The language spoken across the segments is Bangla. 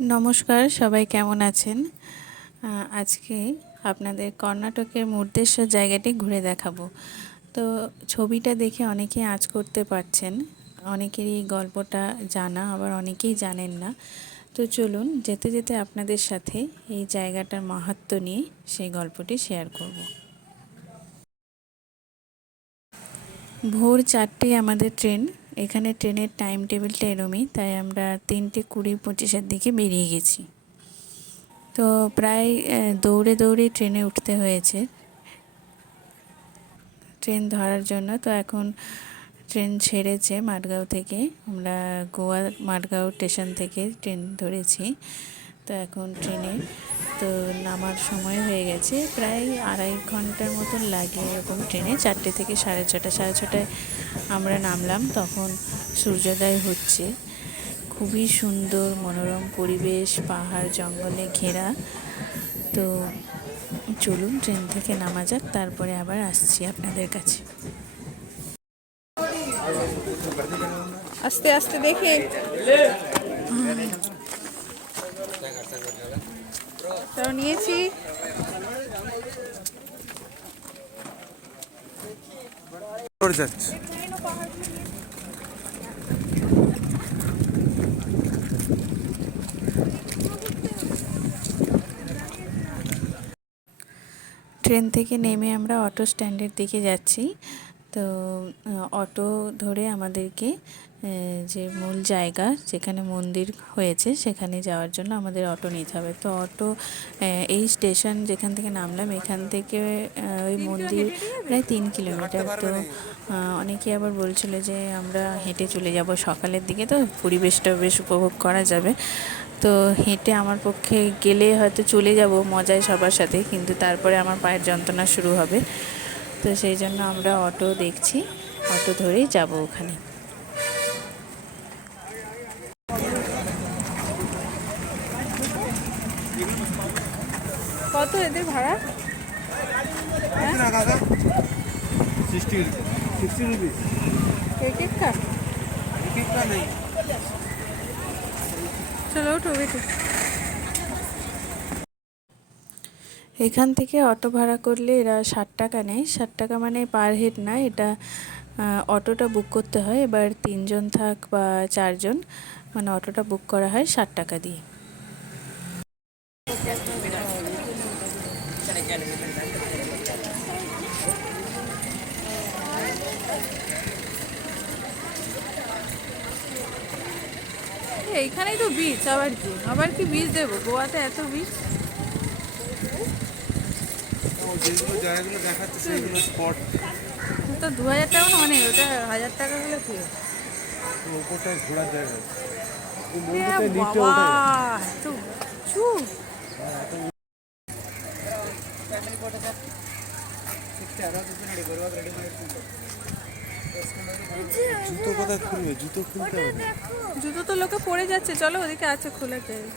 নমস্কার, সবাই কেমন আছেন? আজকে আপনাদের কর্ণাটকের মুর্দেশ্বর জায়গাটি ঘুরে দেখাবো। তো ছবিটা দেখে অনেকেই আঁচ করতে পারছেন, অনেকেরই গল্পটা জানা, আবার অনেকেই জানেন না। তো চলুন যেতে যেতে আপনাদের সাথে এই জায়গাটার মাহাত্ম্য নিয়ে সেই গল্পটি শেয়ার করব। ভোর 4টেয় আমাদের ট্রেন। এখানে ট্রেনের টাইম টেবিলটা এরমই, তাই আমরা 3:20-25 দিকে বেরিয়ে গেছি। তো প্রায় দৌড়ে দৌড়ে ট্রেনে উঠতে হয়েছে ট্রেন ধরার জন্য। তো এখন ট্রেন ছেড়েছে মাঠগাঁও থেকে। আমরা গোয়া মাঠগাঁও স্টেশন থেকে ট্রেন ধরেছি। তো এখন ট্রেনে তো নামার সময় হয়ে গেছে, প্রায় 2.5 ঘন্টার মতন লাগে এরকম ট্রেনে। 4টে থেকে 6:30, 6:30টায় আমরা নামলাম। তখন সূর্যোদয় হচ্ছে। খুবই সুন্দর মনোরম পরিবেশ, পাহাড় জঙ্গলে ঘেরা। তো চলুন ট্রেন থেকে নামা যাক, তারপরে আবার আসছি আপনাদের কাছে। আস্তে আস্তে দেখে তাও নিয়েছি। যাচ্ছে ট্রেন থেকে নেমে আমরা অটো স্ট্যান্ডের দিকে যাচ্ছি। তো অটো ধরে আমাদেরকে যে মূল জায়গা যেখানে মন্দির হয়েছে সেখানে যাওয়ার জন্য আমাদের অটো নিতে হবে। তো অটো এই স্টেশন যেখান থেকে নামলাম এখান থেকে ওই মন্দির প্রায় 3 কিলোমিটার। তো অনেকে আবার বলছিল যে আমরা হেঁটে চলে যাব সকালের দিকে, তো পরিবেশটা বেশ উপভোগ করা যাবে। তো হেঁটে আমার পক্ষে গেলে হয়তো চলে যাব মজায় সবার সাথে, কিন্তু তারপরে আমার পায়ের যন্ত্রণা শুরু হবে। তো সেই জন্য আমরা অটো দেখছি, অটো ধরেই যাব ওখানে। কত এদের ভাড়া? চলো উঠো বেটু। এখান থেকে অটো ভাড়া করলে এরা 60 টাকা নেয়। 60 টাকা মানে পার হেড না, এটা অটোটা বুক করতে হয়। এবার 3 জন থাক বা 4 জন, মানে অটোটা বুক করা হয় 60 টাকা দিয়ে। এইখানেই তো বীজ, আবার কি বীজ দেবো? গোয়াতে এত বীজ। যেগুলো জায়গাগুলো দেখাচ্ছে সেইগুলো স্পট। তো 2000 টাকা না, অনেক। ওটা 1000 টাকা হলে কি হবে? ওপরটায় ঘোরার জায়গা। বাবা তো চুপ। জুতো কোথায় খুলবে? জুতো খুলতে হবে। জুতো তো লোকে পড়ে যাচ্ছে। চলো ওদিকে আছে খোলা জায়গা,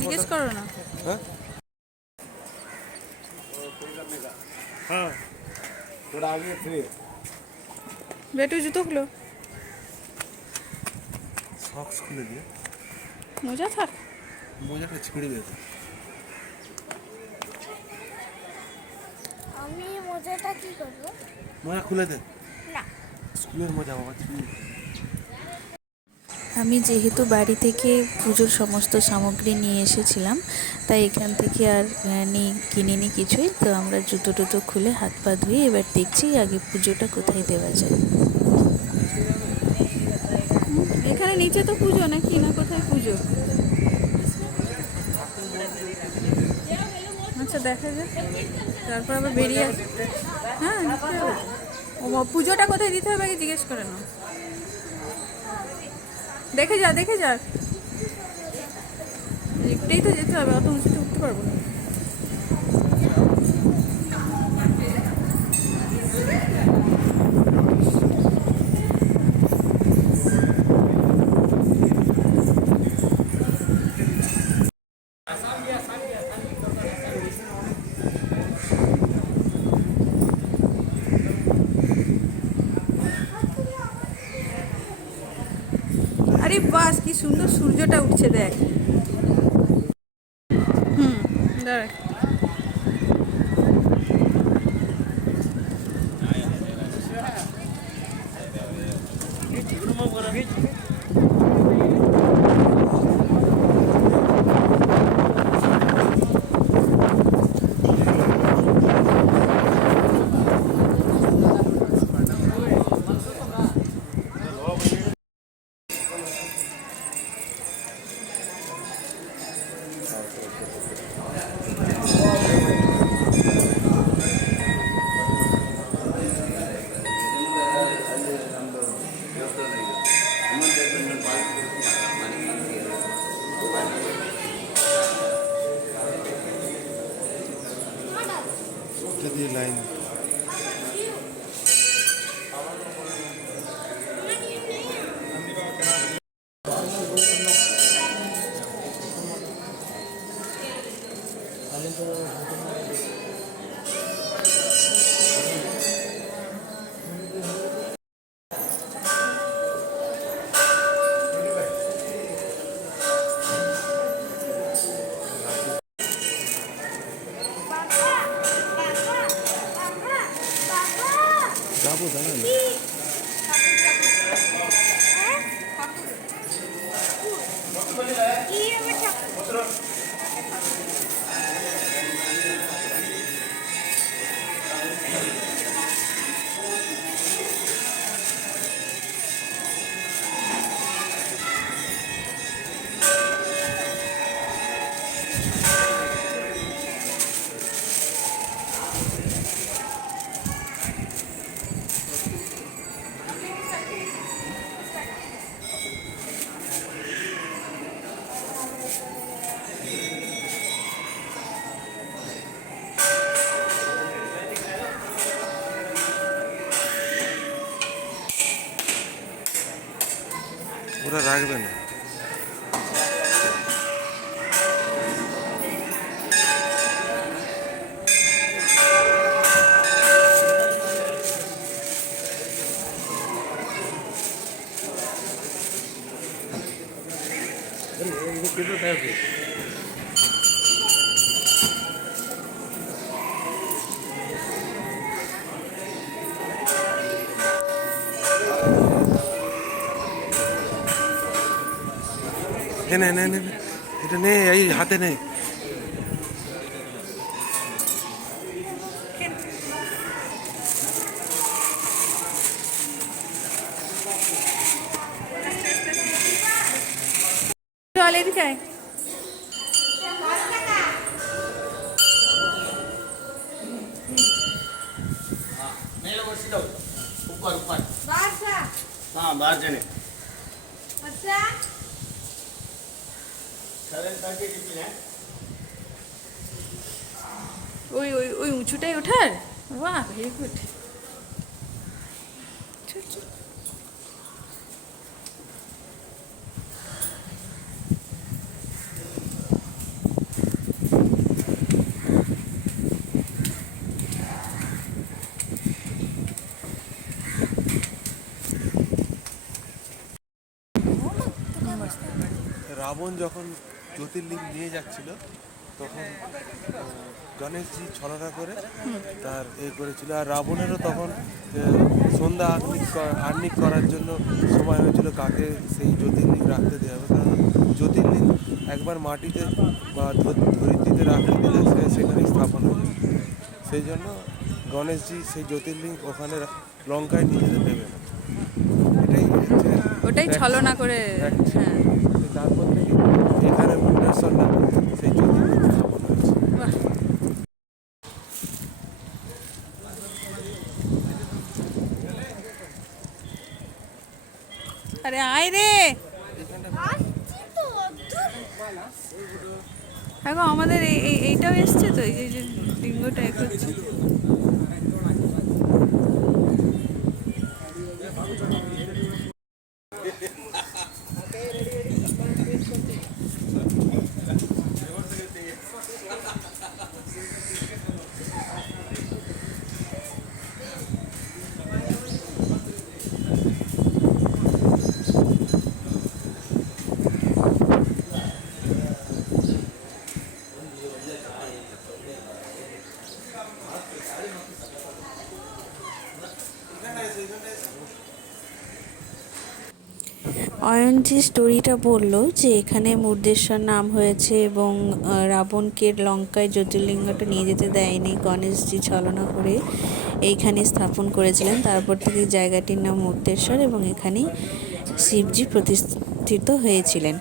জিজ্ঞেস করো না। হ্যাঁ थोड़ा आगे थे। বেটু জুতো খুলো। সক্স খুলে দিয়ে মোজা থাক। মোজাটা ছিঁড়ে যেত। আমি মোজাটা কি করব? মোজা খুলে দে। না। স্কুলের মোজা বাবা ছিঁড়ে। আমি যেহেতু বাড়ি থেকে পুজোর সমস্ত সামগ্রী নিয়ে এসেছিলাম, তাই এখান থেকে আর কিনিনি কিছুই। তো আমরা জুতো টুতো খুলে হাত পা ধুয়ে এবার দেখছি আগে পুজোটা কোথায় দেওয়া যায়। এখানে নিচে তো পুজো নাকি না কোথায় পুজো? আচ্ছা দেখা যাক, তারপর আবার বেরিয়ে আস। হ্যাঁ নিতে হবে। ও পুজোটা কোথায় দিতে হবে আগে জিজ্ঞেস করে নাও। দেখে যা দেখে যা, লিফটেই তো যেতে হবে, অত উঁচুতে উঠতে পারবো না। সুন্দর সূর্যটা উঠছে দেখ। হুম, দাঁড়া। এটা দিয়ে লাইন যাবো, দাঁড়ান। ওরা রাখবে না। নে নে নে নে, এটা নে, এই হাতে নে। চল এদিকে আয়। हाँ बाहर जाने ওই ওই ওই উঁচুটাই ওঠার। বাহ, ভেরি গুড। রাবণ যখন জ্যোতির্লিঙ্গ নিয়ে যাচ্ছিল তখন গণেশজি ছলনা করে তার করেছিল। আর রাবণেরও তখন সন্ধ্যা আহ্নিক করার জন্য সময় হয়েছিল কাকে সেই জ্যোতির্লিঙ্গ রাখতে দেওয়া হবে। কারণ জ্যোতির্লিঙ্গ একবার মাটিতে বা ধরিত্রীতে রাখতে দিলে সেখানেই স্থাপন হবে। সেই জন্য গণেশজি সেই জ্যোতির্লিঙ্গ ওখানে লঙ্কায় নিয়ে যেতে দেবে না। এটাই হচ্ছে ওটাই ছলনা করে। হ্যাঁ, তারপর থেকে এখানে মুন্ডেশ্বর নামে সেই জ্যোতির্লিঙ্গ স্থাপন হয়েছে। বাহ। আরে আয় রে, এখন আমাদের এইটাও এসছে তো, এই যে লিঙ্গটা এগোচ্ছে। অয়ন যে স্টোরিটা বললো যে এখানে মুর্দেশ্বর নাম হয়েছে এবং রাবণকে লঙ্কায় জ্যোতির্লিঙ্গটা নিয়ে যেতে দেয়নি, গণেশজি ছলনা করে এইখানে স্থাপন করেছিলেন। তারপর থেকে জায়গাটির নাম মুর্দেশ্বর এবং এখানেই শিবজি প্রতিষ্ঠিত হয়েছিলেন।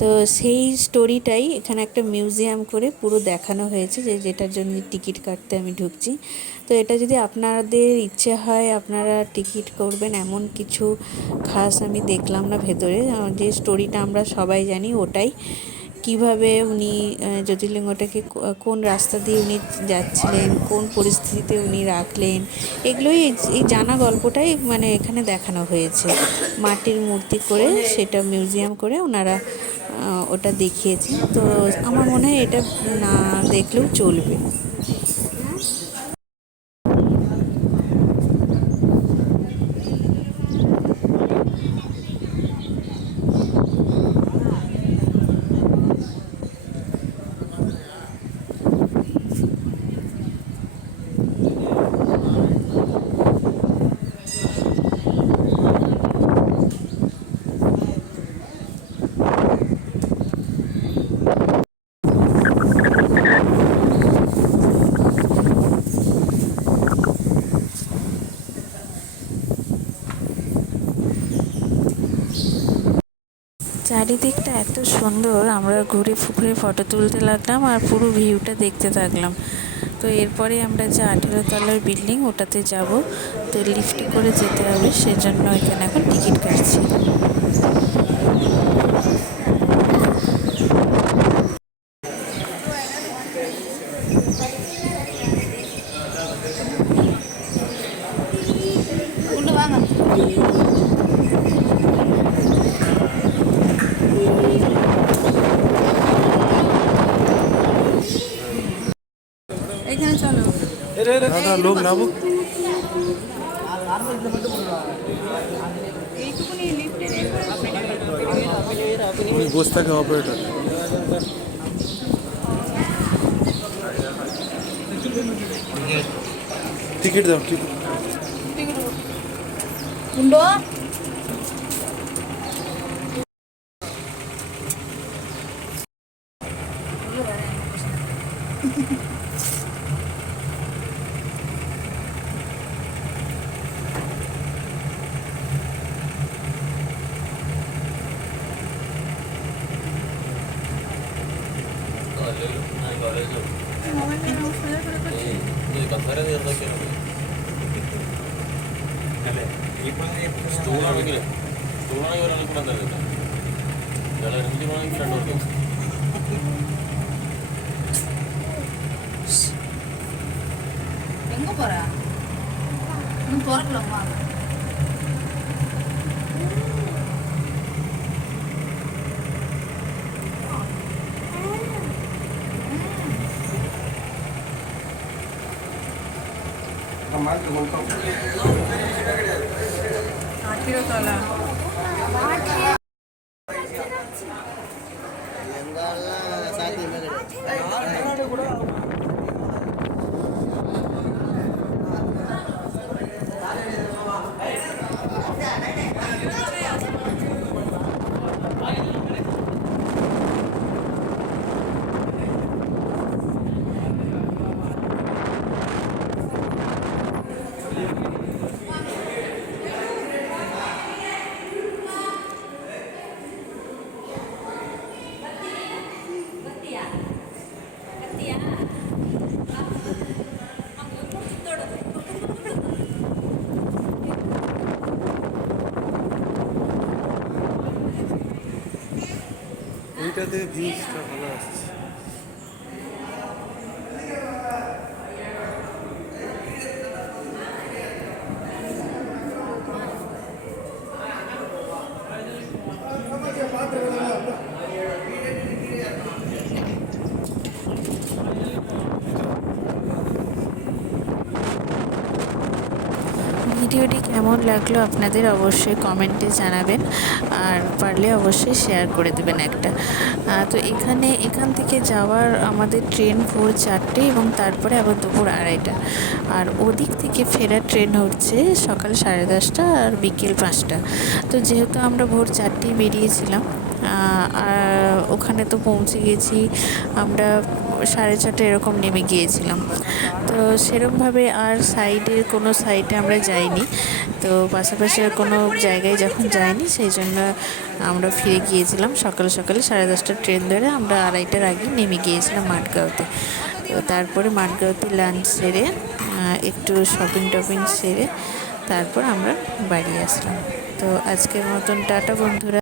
তো সেই স্টোরিটাই এখানে একটা মিউজিয়াম করে পুরো দেখানো হয়েছে, যেটার জন্য টিকিট কাটতে আমি ঢুকছি। তো এটা যদি আপনাদের ইচ্ছে হয় আপনারা টিকিট করবেন, এমন কিছু খাস আমি দেখলাম না ভেতরে। যে স্টোরিটা আমরা সবাই জানি ওটাই, কিভাবে উনি জ্যোতির্লিঙ্গটাকে কোন রাস্তা দিয়ে উনি যাচ্ছিলেন, কোন পরিস্থিতিতে উনি রাখলেন, এগুলোই এই জানা গল্পটাই মানে এখানে দেখানো হয়েছে। মাটির মূর্তি করে সেটা মিউজিয়াম করে ওনারা ওটা দেখিয়েছে। তো আমার মনে হয় এটা না দেখলেও চলবে। চারিদিকটা এত সুন্দর, আমরা ঘুরে ফুরে ফটো তুলতে লাগলাম আর পুরো ভিউটা দেখতে থাকলাম। তো এরপরে আমরা যে 18 তলার বিল্ডিং ওটাতে যাব, তো লিফটে করে যেতে হবে, সেজন্য এখানে এখন টিকিট কাটছি। এখানে চলো। দাদা লোক নামুক। এইটুকুনি লিফটে উনি বসে থাকে অপারেটর। টিকিট দাও, টিকিট। কুন্ডো எங்க போற? இன்னும் திறக்கலம்மா. আঠেরোতলা। এইটাতে ভিউজটা ভালো আসছে। ভিডিওটি কেমন লাগলো আপনাদের অবশ্যই কমেন্টে জানাবেন, আর পারলে অবশ্যই শেয়ার করে দেবেন একটা। তো এখান থেকে যাওয়ার আমাদের ট্রেন ভোর 4টে এবং তারপরে আবার দুপুর 2:30, আর ওদিক থেকে ফেরার ট্রেন হচ্ছে সকাল 10:30 আর বিকেল 5টা। তো যেহেতু আমরা ভোর 4টেই বেরিয়েছিলাম, আর ওখানে তো পৌঁছে গেছি আমরা 4:30 এরকম নেমে গিয়েছিলাম। তো সেরকমভাবে আর কোনো সাইডে আমরা যাইনি, তো পাশাপাশি আর কোনো জায়গায় যখন যাইনি সেই জন্য আমরা ফিরে গিয়েছিলাম সকালে 10:30টার ট্রেন ধরে আমরা 2:30টার আগে নেমে গিয়েছিলাম মাঠগাঁওতে। তো তারপরে মাঠগাঁওতে লাঞ্চ সেরে একটু শপিং সেরে তারপর আমরা বাড়ি আসলাম। তো আজকের মতন টাটা বন্ধুরা।